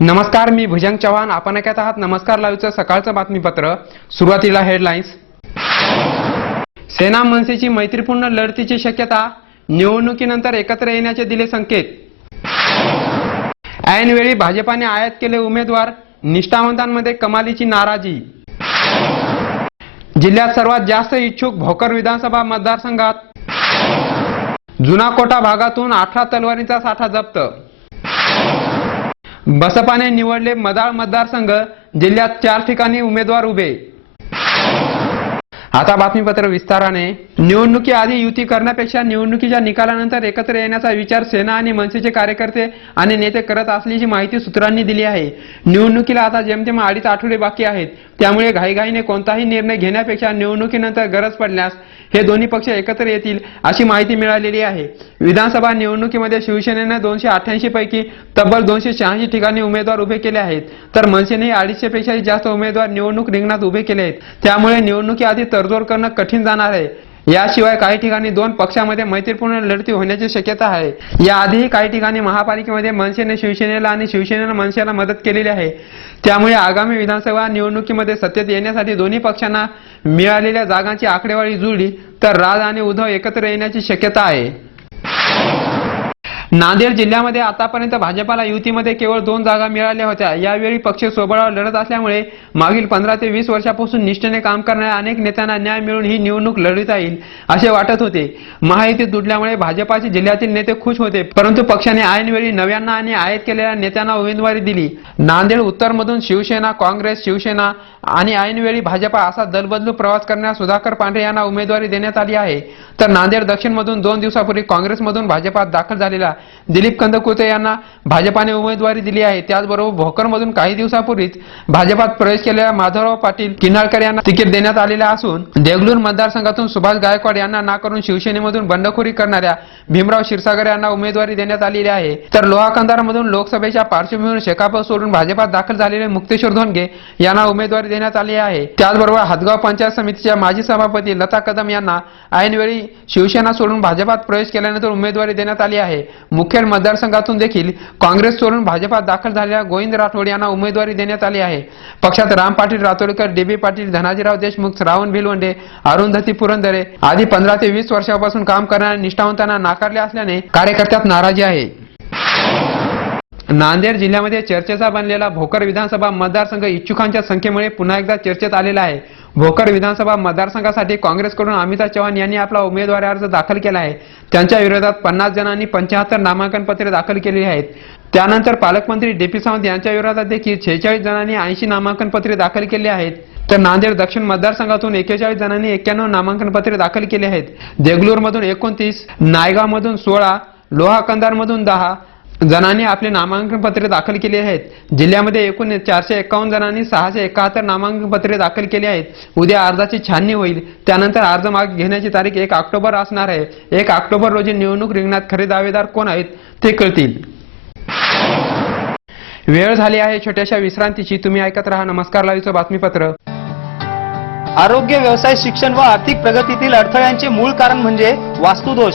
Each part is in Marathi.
नमस्कार मी भुजंग चव्हाण. आपण ऐकत आहात नमस्कार लाईव्हचं सकाळचं बातमीपत्र. सुरुवातीला हेडलाईन्स. सेना मनसेची मैत्रीपूर्ण लढतीची शक्यता. निवडणुकीनंतर एकत्र येण्याचे दिले संकेत. ऐनवेळी भाजपाने आयात केले उमेदवार. निष्ठावंतांमध्ये कमालीची नाराजी. जिल्ह्यात सर्वात जास्त इच्छुक भोकर विधानसभा मतदारसंघात. जुना कोटा भागातून अठरा तलवारींचा साठा जप्त. बसपाने निवडले मदाळ मतदारसंघ. जिल्ह्यात चार ठिकाणी उमेदवार उभे. आता बातमीपत्र विस्ताराने. निवडणुकीआधी युती करण्यापेक्षा निवडणुकीच्या निकालानंतर एकत्र येण्याचा विचार सेना आणि मनसेचे कार्यकर्ते आणि नेते करत असल्याची माहिती सूत्रांनी दिली आहे. निवडणुकीला आता जेमतेम अडीच आठवडे बाकी आहेत. त्यामुळे घाईघाईने कोणताही निर्णय घेण्यापेक्षा निवडणुकीनंतर गरज पडल्यास हे दोन्ही पक्ष एकत्र येतील अशी माहिती मिळालेली आहे. विधानसभा निवडणुकीमध्ये शिवसेनेनं दोनशे अठ्ठ्याऐंशी पैकी तब्बल दोनशे शहाऐंशी ठिकाणी उमेदवार उभे केले आहेत. तर मनसेने अडीचशे पेक्षा जास्त उमेदवार निवडणूक रिंगणात उभे केले आहेत. त्यामुळे निवडणुकीआधी तडजोड करणं कठीण जाणार आहे. याशिवाय काही ठिकाणी दोन पक्षामध्ये मैत्रीपूर्ण लढती होण्याची शक्यता आहे. याआधीही काही ठिकाणी महापालिकेमध्ये मनसेने शिवसेनेला आणि शिवसेनेनं मनसेला मदत केलेली आहे. त्यामुळे आगामी विधानसभा निवडणुकीमध्ये सत्तेत येण्यासाठी दोन्ही पक्षांना मिळालेल्या जागांची आकडेवारी जुळली तर राज आणि उद्धव एकत्र येण्याची शक्यता आहे. नांदेड जिल्ह्यामध्ये आतापर्यंत भाजपाला युतीमध्ये केवळ दोन जागा मिळाल्या होत्या. यावेळी पक्ष स्वबळावर लढत असल्यामुळे मागील पंधरा ते वीस वर्षापासून निष्ठेने काम करणाऱ्या अनेक नेत्यांना न्याय मिळून ही निवडणूक लढविता येईल असे वाटत होते. महायुतीत तुटल्यामुळे भाजपाचे जिल्ह्यातील नेते खुश होते परंतु पक्षाने ऐनवेळी नव्यांना आणि आयात केलेल्या नेत्यांना उमेदवारी दिली. नांदेड उत्तरमधून शिवसेना काँग्रेस शिवसेना आणि ऐनवेळी भाजपा असा दलबदलू प्रवास करणाऱ्या सुधाकर पांढरे यांना उमेदवारी देण्यात आली आहे. तर नांदेड दक्षिणमधून दोन दिवसापूर्वी काँग्रेसमधून भाजपात दाखल झालेला दिलीप कंदकुते यांना भाजपाने उमेदवारी दिली आहे. त्याचबरोबर भोकरमधून काही दिवसापूर्वीच भाजपात प्रवेश केलेल्या माधवराव पाटील किनाळकर यांना तिकीट देण्यात आलेले असून देगलूर मतदारसंघातून सुभाष गायकवाड यांना नाकारून शिवसेनेमधून बंडखोरी करणाऱ्या भीमराव क्षीरसागर यांना उमेदवारी देण्यात आलेली आहे. तर लोहा कंधारमधून लोकसभेच्या पार्श्वभूमीवर शेकाप सोडून भाजपात दाखल झालेले मुक्तेश्वर धोंडगे यांना उमेदवारी देण्यात आली आहे. त्याचबरोबर हदगाव पंचायत समितीच्या माजी सभापती लता कदम यांना ऐनवेळी शिवसेना सोडून भाजपात प्रवेश केल्यानंतर उमेदवारी देण्यात आली आहे. मुखेड मतदारसंघातून देखील काँग्रेस सोडून भाजपात दाखल झालेल्या गोविंद राठोड यांना उमेदवारी देण्यात आली आहे. पक्षात राम पाटील रातोडकर डीबी पाटील धनाजीराव देशमुख श्रावण भिलवंडे अरुंधती पुरंदरे आदी पंधरा ते वीस वर्षापासून काम करणाऱ्या निष्ठावंतांना नाकारले असल्याने कार्यकर्त्यात नाराजी आहे. नांदेड जिल्ह्यामध्ये चर्चेचा बनलेला भोकर विधानसभा मतदारसंघ इच्छुकांच्या संख्येमुळे पुन्हा एकदा चर्चेत आलेला आहे. भोकर विधानसभा मतदारसंघासाठी काँग्रेसकडून अमिता चव्हाण यांनी आपला उमेदवारी अर्ज दाखल केला आहे. त्यांच्या विरोधात पन्नास जणांनी पंच्याहत्तर नामांकन पत्रे दाखल केली आहेत. त्यानंतर पालकमंत्री डी पी सावंत यांच्या विरोधात देखील शेहेचाळीस जणांनी ऐंशी नामांकन पत्रे दाखल केली आहेत. तर नांदेड दक्षिण मतदारसंघातून एकेचाळीस जणांनी एक्क्याण्णव नामांकन पत्रे दाखल केली आहेत. देगलूरमधून एकोणतीस नायगावमधून सोळा लोहा कंधारमधून दहा जणांनी आपले नामांकन पत्रे दाखल केली आहेत. जिल्ह्यामध्ये एकूण चारशे एकावन्न जणांनी सहाशे एकाहत्तर नामांकन पत्रे दाखल केली आहेत. उद्या अर्जाची छाननी होईल. त्यानंतर अर्ज माग घेण्याची तारीख एक ऑक्टोबर असणार आहे. एक ऑक्टोबर रोजी निवडणूक रिंगणात खरे दावेदार कोण आहेत ते कळतील. वेळ झाली आहे छोट्याशा विश्रांतीची. तुम्ही ऐकत राहा नमस्कार लाईव्हचं बातमीपत्र. आरोग्य व्यवसाय शिक्षण व आर्थिक प्रगतीतील अडथळ्यांचे मूळ कारण म्हणजे वास्तुदोष.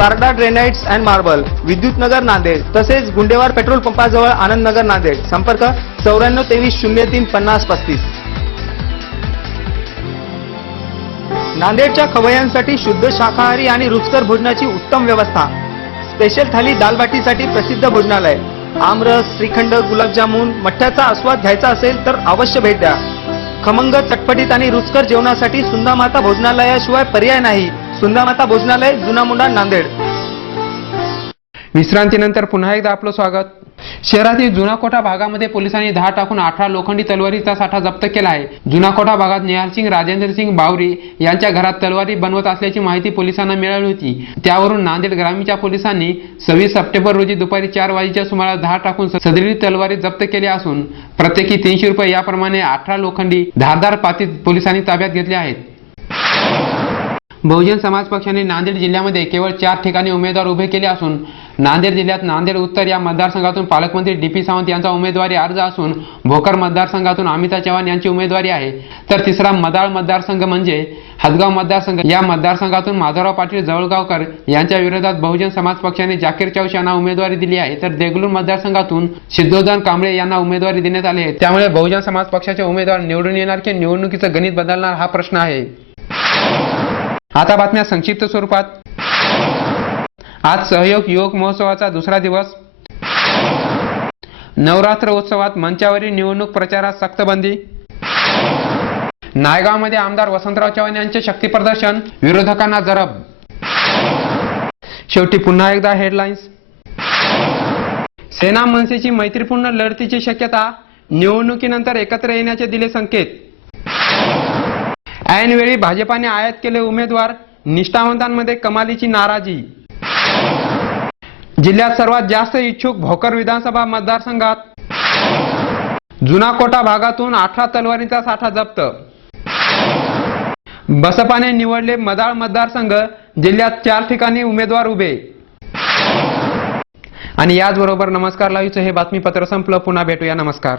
सारडा ग्रेनाइट्स अँड मार्बल विद्युत नगर नांदेड तसेच गुंडेवार पेट्रोल पंपाजवळ आनंदनगर नांदेड. संपर्क चौऱ्याण्णव तेवीस शून्य तीन पन्नास पस्तीस. नांदेडच्या खवय्यांसाठी शुद्ध शाकाहारी आणि रुचकर भोजनाची उत्तम व्यवस्था. स्पेशल थाली दालबाटीसाठी प्रसिद्ध भोजनालय. आमरस श्रीखंड गुलाबजामुन मठ्ठ्याचा आस्वाद घ्यायचा असेल तर अवश्य भेट द्या. खमंग चटपटीत आणि रुचकर जेवणासाठी सुंदामाता भोजनालयाशिवाय पर्याय नाही. सुंदामाता भोजनालय जुना मुंडा नांदेड. विश्रांतीनंतर पुन्हा एकदा आपलं स्वागत. शहरातील जुनाकोटा भागामध्ये पोलिसांनी दहा टाकून अठरा लोखंडी तलवारीचा साठा जप्त केला आहे. जुनाकोटा भागात निहालसिंग राजेंद्र सिंग बावरी यांच्या घरात तलवारी बनवत असल्याची माहिती पोलिसांना मिळाली होती. त्यावरून नांदेड ग्रामीणच्या पोलिसांनी सव्वीस सप्टेंबर रोजी दुपारी चार वाजेच्या सुमारास दहा टाकून सदरी तलवारी जप्त केली असून प्रत्येकी तीनशे रुपये याप्रमाणे अठरा लोखंडी धारदार पातीत पोलिसांनी ताब्यात घेतले आहेत. बहुजन समाज पक्षाने नांदेड जिल्ह्यामध्ये केवळ चार ठिकाणी उमेदवार उभे केले असून नांदेड जिल्ह्यात नांदेड उत्तर या मतदारसंघातून पालकमंत्री डी पी सावंत यांचा उमेदवारी अर्ज असून भोकर मतदारसंघातून अमिता चव्हाण यांची उमेदवारी आहे. तर तिसरा मदाळ मतदारसंघ म्हणजे हदगाव मतदारसंघ. या मतदारसंघातून माधवराव पाटील जवळगावकर यांच्या विरोधात बहुजन समाज पक्षाने जाकीर चौश यांना उमेदवारी दिली आहे. तर देगलूर मतदारसंघातून सिद्धोधन कांबळे यांना उमेदवारी देण्यात आली आहे. त्यामुळे बहुजन समाज पक्षाचे उमेदवार निवडून येणार की निवडणुकीचं गणित बदलणार हा प्रश्न आहे. आता बातम्या संक्षिप्त स्वरूपात. आज सहयोग योग महोत्सवाचा दुसरा दिवस. नवरात्र उत्सवात मंचावरील निवडणूक प्रचारात सक्तबंदी. नायगावमध्ये आमदार वसंतराव चव्हाण यांचे शक्तीप्रदर्शन विरोधकांना जरब. शेवटी पुन्हा एकदा हेडलाईन्स सेना मनसेची मैत्रीपूर्ण लढतीची शक्यता निवडणुकीनंतर एकत्र येण्याचे दिले संकेत. ऐनवेळी भाजपाने आयात केले उमेदवार निष्ठावंतांमध्ये कमालीची नाराजी. जिल्ह्यात सर्वात जास्त इच्छुक भोकर विधानसभा मतदारसंघात जुनाकोटा भागातून अठरा तलवारीचा साठा जप्त. बसपाने निवडले मदाळ मतदारसंघ जिल्ह्यात चार ठिकाणी उमेदवार उभे. आणि याचबरोबर नमस्कार लाईव्हचं हे बातमीपत्र संपलं. पुन्हा भेटूया. नमस्कार.